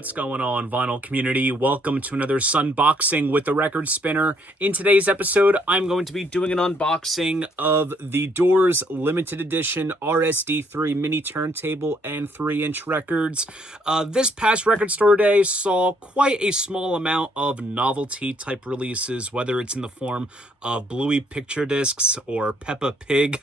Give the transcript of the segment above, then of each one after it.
What's going on, vinyl community? Welcome to another Sunboxing with the Record Spinner. In today's episode, I'm going to be doing an unboxing of the Doors limited edition RSD3 Mini-Turntable and 3-inch records. This past record store day saw quite a small amount of novelty type releases, whether it's in the form of Bluey picture discs or Peppa Pig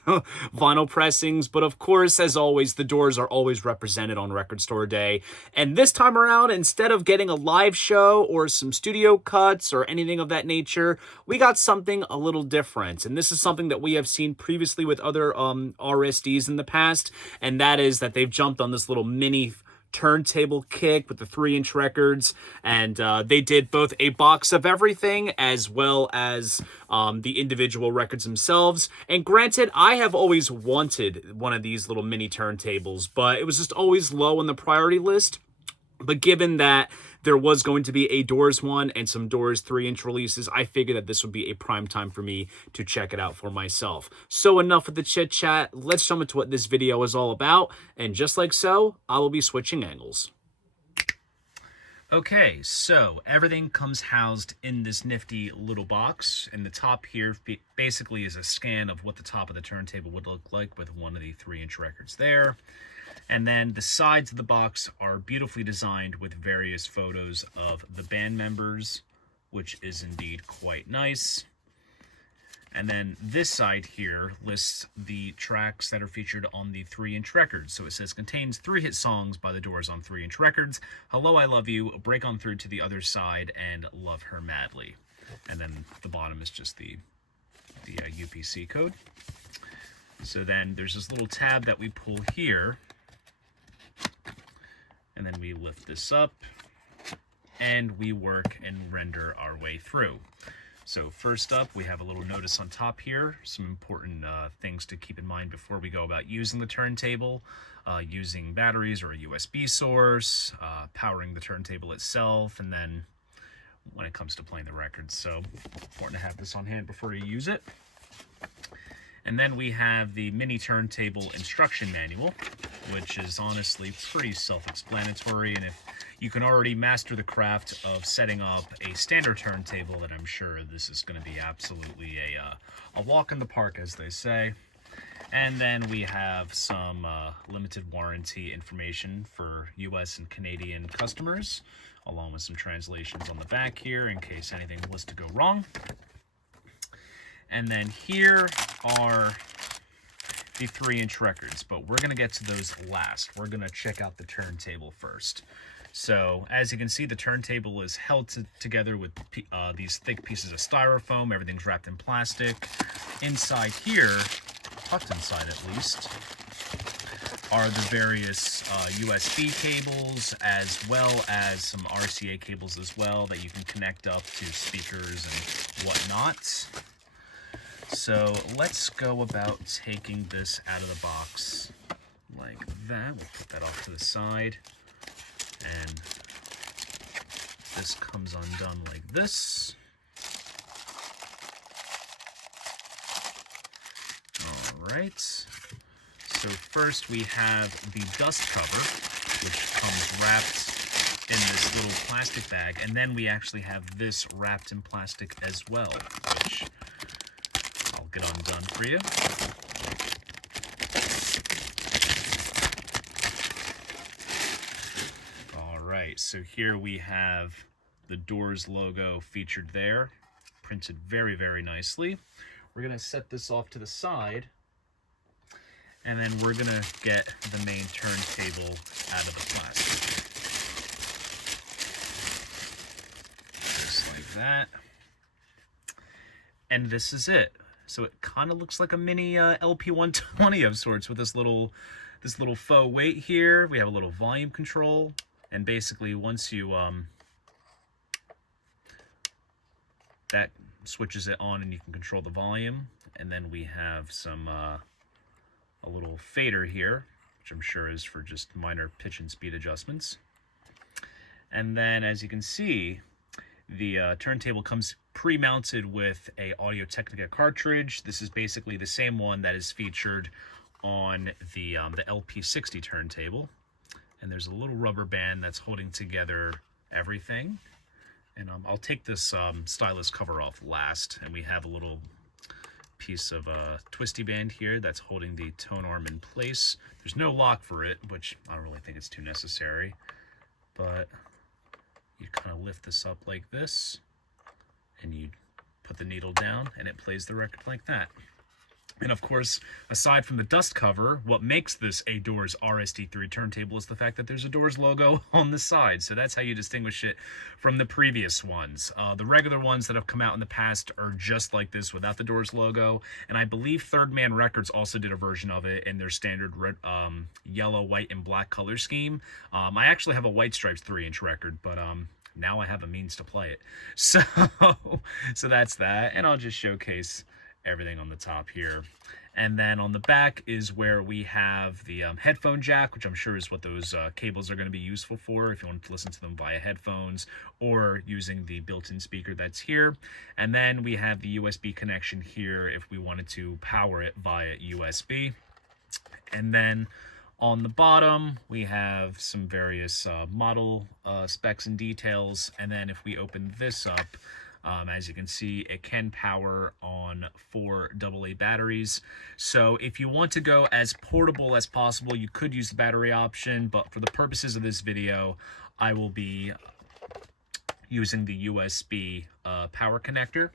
vinyl pressings. But of course, as always, the Doors are always represented on record store day. And this time around, instead of getting a live show or some studio cuts or anything of that nature, we got something a little different. And this is something that we have seen previously with other RSDs in the past, and that is that they've jumped on this little mini turntable kick with the 3-inch records, and they did both a box of everything as well as the individual records themselves. And granted, I have always wanted one of these little mini turntables, but it was just always low on the priority list. But given that there was going to be a Doors one and some Doors 3-inch releases, I figured that this would be a prime time for me to check it out for myself. So enough with the chit chat. Let's jump into what this video is all about. And just like so, I will be switching angles. Okay, so everything comes housed in this nifty little box. And the top here basically is a scan of what the top of the turntable would look like with one of the 3-inch records there. And then the sides of the box are beautifully designed with various photos of the band members, which is indeed quite nice. And then this side here lists the tracks that are featured on the 3-inch records. So it says, contains 3 hit songs by the Doors on 3-inch records: Hello, I Love You, Break On Through to the Other Side, and Love Her Madly. And then the bottom is just the UPC code. So then there's this little tab that we pull here, and then we lift this up, and we work and render our way through. So first up, we have a little notice on top here, some important things to keep in mind before we go about using the turntable, using batteries or a USB source, powering the turntable itself, and then when it comes to playing the records. So important to have this on hand before you use it. And then we have the mini turntable instruction manual, which is honestly pretty self-explanatory. And if you can already master the craft of setting up a standard turntable, then I'm sure this is going to be absolutely a walk in the park, as they say. And then we have some limited warranty information for US and Canadian customers, along with some translations on the back here in case anything was to go wrong. And then here are the 3-inch records, but we're going to get to those last. We're going to check out the turntable first. So as you can see, the turntable is held together with these thick pieces of styrofoam. Everything's wrapped in plastic. Inside here, tucked inside at least, are the various USB cables, as well as some RCA cables as well that you can connect up to speakers and whatnot. So let's go about taking this out of the box like that. We'll put that off to the side. And this comes undone like this. All right. So first we have the dust cover, which comes wrapped in this little plastic bag. And then we actually have this wrapped in plastic as well, which I'll get undone for you. All right, so here we have the Doors logo featured there, printed very, very nicely. We're gonna set this off to the side, and then we're gonna get the main turntable out of the plastic. Just like that. And this is it. So it kind of looks like a mini LP120 of sorts with this little faux weight here. We have a little volume control, and basically once you that switches it on and you can control the volume. And then we have some a little fader here, which I'm sure is for just minor pitch and speed adjustments. And then as you can see, the turntable comes pre-mounted with a Audio-Technica cartridge. This is basically the same one that is featured on the LP60 turntable. And there's a little rubber band that's holding together everything. And I'll take this stylus cover off last, and we have a little piece of twisty band here that's holding the tone arm in place. There's no lock for it, which I don't really think it's too necessary, but you kind of lift this up like this, and you put the needle down, and it plays the record like that. And of course, aside from the dust cover, what makes this a Doors RSD3 turntable is the fact that there's a Doors logo on the side. So that's how you distinguish it from the previous ones. The regular ones that have come out in the past are just like this without the Doors logo. And I believe Third Man Records also did a version of it in their standard red, yellow, white, and black color scheme. I actually have a White Stripes 3-inch record, but now I have a means to play it. So that's that. And I'll just showcase everything on the top here. And then on the back is where we have the headphone jack, which I'm sure is what those cables are going to be useful for if you want to listen to them via headphones or using the built-in speaker that's here. And then we have the USB connection here if we wanted to power it via USB. And then on the bottom, we have some various model specs and details. And then if we open this up, as you can see, it can power on 4 AA batteries. So if you want to go as portable as possible, you could use the battery option, but for the purposes of this video, I will be using the USB power connector.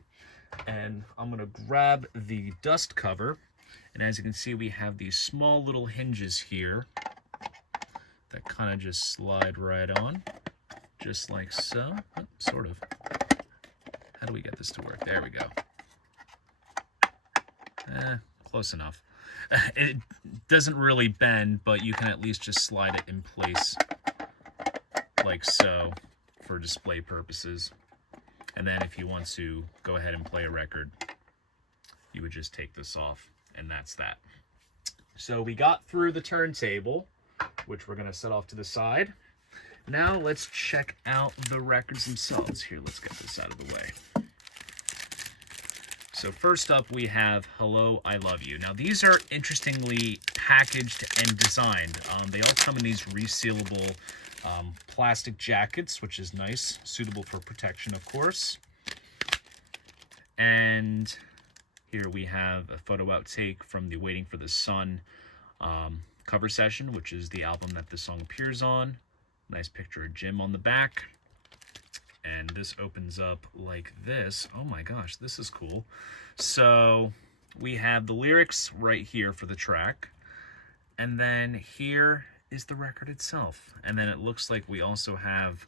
And I'm gonna grab the dust cover. And as you can see, we have these small little hinges here that kind of just slide right on, just like so. Oh, sort of. How do we get this to work? There we go. Close enough. It doesn't really bend, but you can at least just slide it in place like so for display purposes. And then if you want to go ahead and play a record, you would just take this off, and that's that. So we got through the turntable, which we're going to set off to the side. Now let's check out the records themselves. Here, let's get this out of the way. So first up, we have Hello, I Love You. Now these are interestingly packaged and designed. They all come in these resealable plastic jackets, which is nice, suitable for protection, of course. And here we have a photo outtake from the Waiting for the Sun cover session, which is the album that this song appears on. Nice picture of Jim on the back. And this opens up like this. Oh my gosh, this is cool. So we have the lyrics right here for the track. And then here is the record itself. And then it looks like we also have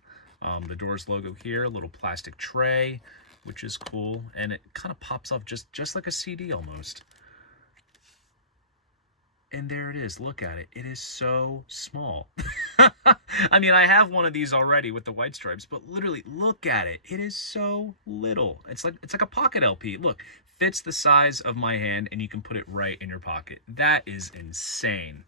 the Doors logo here, a little plastic tray, which is cool. And it kind of pops up just like a CD almost. And there it is. Look at it. It is so small. I mean, I have one of these already with the White Stripes, but literally look at it. It is so little. It's like a pocket LP. Look, fits the size of my hand, and you can put it right in your pocket. That is insane.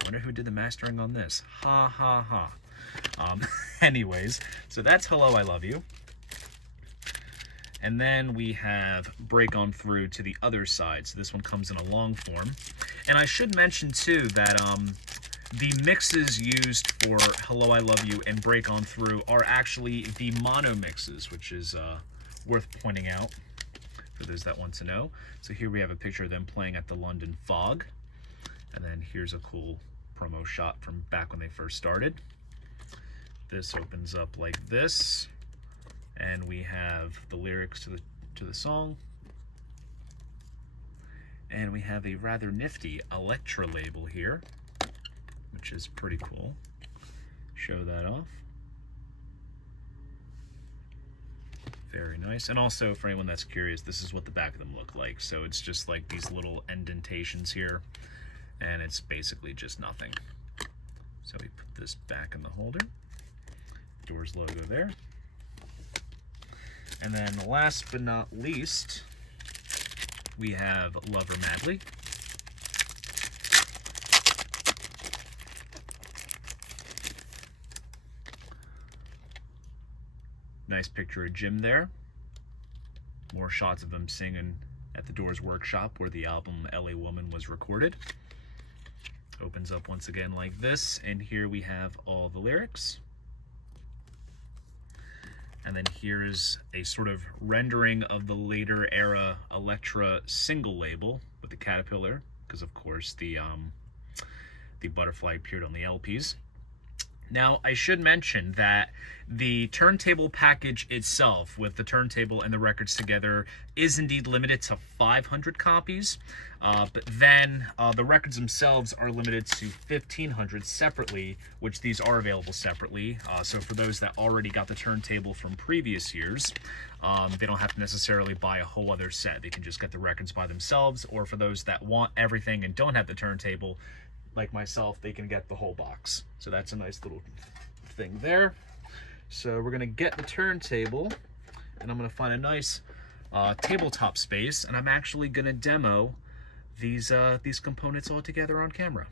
I wonder who did the mastering on this. Ha ha ha. Anyways, so that's Hello, I Love You. And then we have Break On Through to the other side. So this one comes in a long form. And I should mention, too, that the mixes used for Hello, I Love You and Break On Through are actually the mono mixes, which is worth pointing out for those that want to know. So here we have a picture of them playing at the London Fog. And then here's a cool promo shot from back when they first started. This opens up like this. And we have the lyrics to the song. And we have a rather nifty Elektra label here, which is pretty cool. Show that off. Very nice. And also, for anyone that's curious, this is what the back of them look like. So it's just like these little indentations here, and it's basically just nothing. So we put this back in the holder. Doors logo there. And then last but not least, we have Love Her Madly. Nice picture of Jim there. More shots of him singing at the Doors workshop where the album LA Woman was recorded. Opens up once again like this, and here we have all the lyrics. And then here is a sort of rendering of the later era Elektra single label with the caterpillar, because of course the butterfly appeared on the LPs. Now, I should mention that the turntable package itself, with the turntable and the records together, is indeed limited to 500 copies. But then the records themselves are limited to 1,500 separately, which these are available separately. So for those that already got the turntable from previous years, they don't have to necessarily buy a whole other set. They can just get the records by themselves. Or for those that want everything and don't have the turntable, like myself, they can get the whole box. So that's a nice little thing there. So we're gonna get the turntable, and I'm gonna find a nice tabletop space, and I'm actually gonna demo these components all together on camera.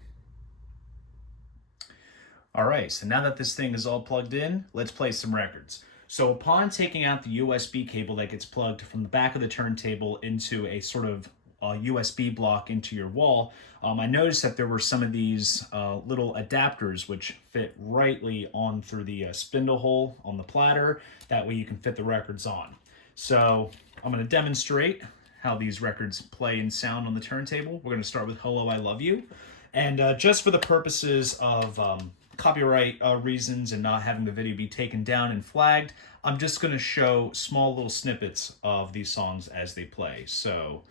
All right, so now that this thing is all plugged in, let's play some records. So upon taking out the USB cable that gets plugged from the back of the turntable into a sort of USB block into your wall, I noticed that there were some of these little adapters which fit rightly on through the spindle hole on the platter. That way you can fit the records on. So I'm going to demonstrate how these records play and sound on the turntable. We're going to start with Hello, I Love You. And just for the purposes of copyright reasons and not having the video be taken down and flagged, I'm just going to show small little snippets of these songs as they play. So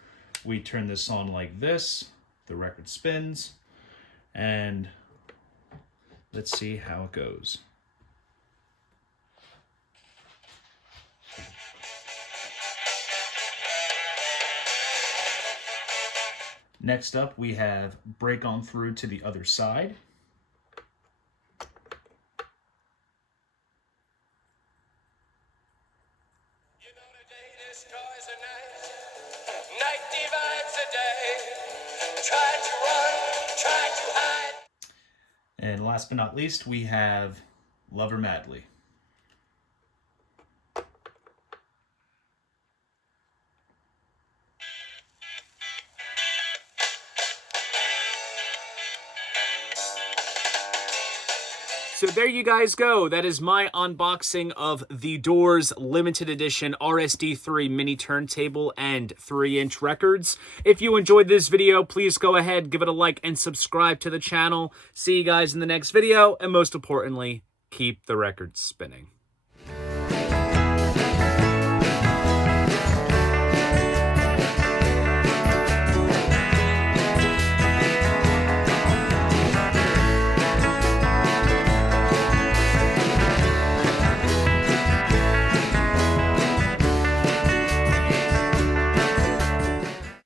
we turn this on like this, the record spins, and let's see how it goes. Next up, we have Break On Through to the Other Side. Night divides the day. Try to run, try to hide. And last but not least, we have Love Her Madly. So there you guys go. That is my unboxing of the Doors limited edition RSD3 mini turntable and 3-inch records. If you enjoyed this video, please go ahead, give it a like, and subscribe to the channel. See you guys in the next video, and most importantly, keep the records spinning.